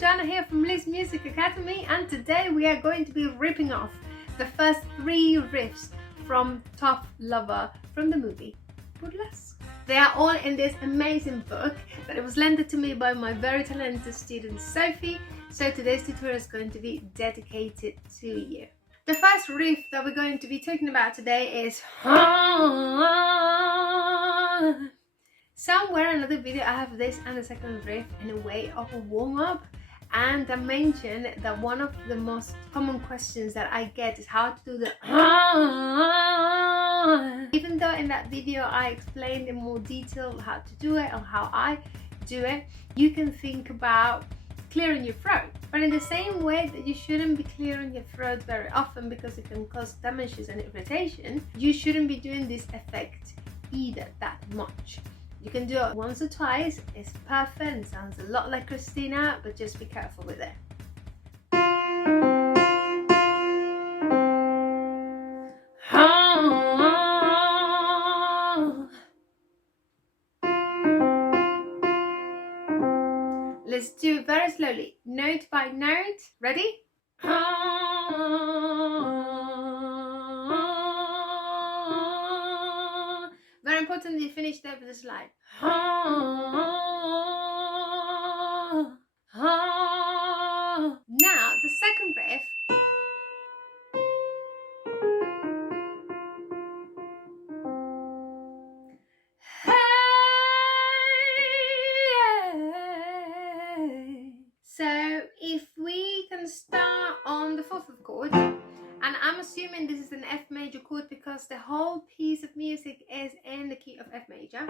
Jana here from Bliss Music Academy, and today we are going to be ripping off the first 3 riffs from Tough Lover from the movie Burlesque. They are all in this amazing book that it was lent to me by my very talented student Sophie, so today's tutorial is going to be dedicated to you. The first riff that we're going to be talking about today is somewhere in another video I have this and the second riff in a way of a warm-up, and I mentioned that one of the most common questions that I get is how to do the even though in that video I explained in more detail how to do it or how I do it, you can think about clearing your throat. But in the same way that you shouldn't be clearing your throat very often because it can cause damages and irritation, you shouldn't be doing this effect either that much. You can do it once or twice, it's perfect and sounds a lot like Christina, but just be careful with it. Let's do it very slowly, note by note. Ready? Very important that you finish there with the slide. Now, the second riff. So if we can start on the 4th chord, and I'm assuming this is an F major chord because the whole piece of music is in the key of F major,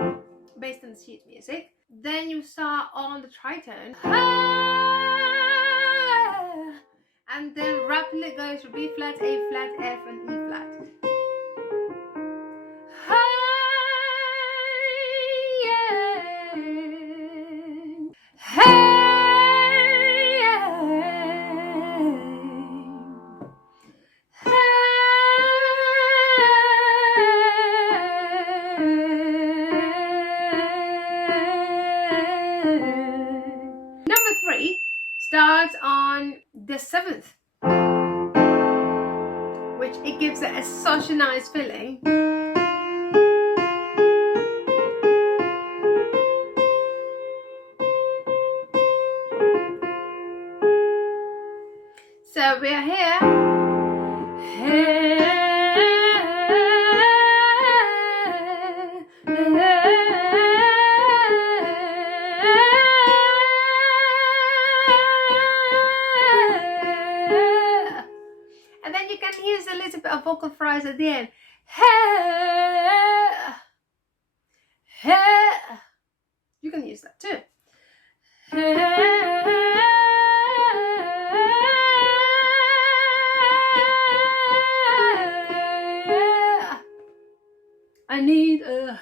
based on the sheet music. Then you start on the tritone, and then rapidly goes to B flat, A flat, F, and E flat. Number 3 starts on the 7th, which it gives it such a nice feeling. So we are here. And then you can use a little bit of vocal fries at the end. You can use that too. I need a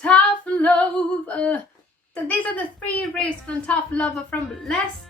tough lover. So these are the 3 riffs from Tough Lover from Bliss.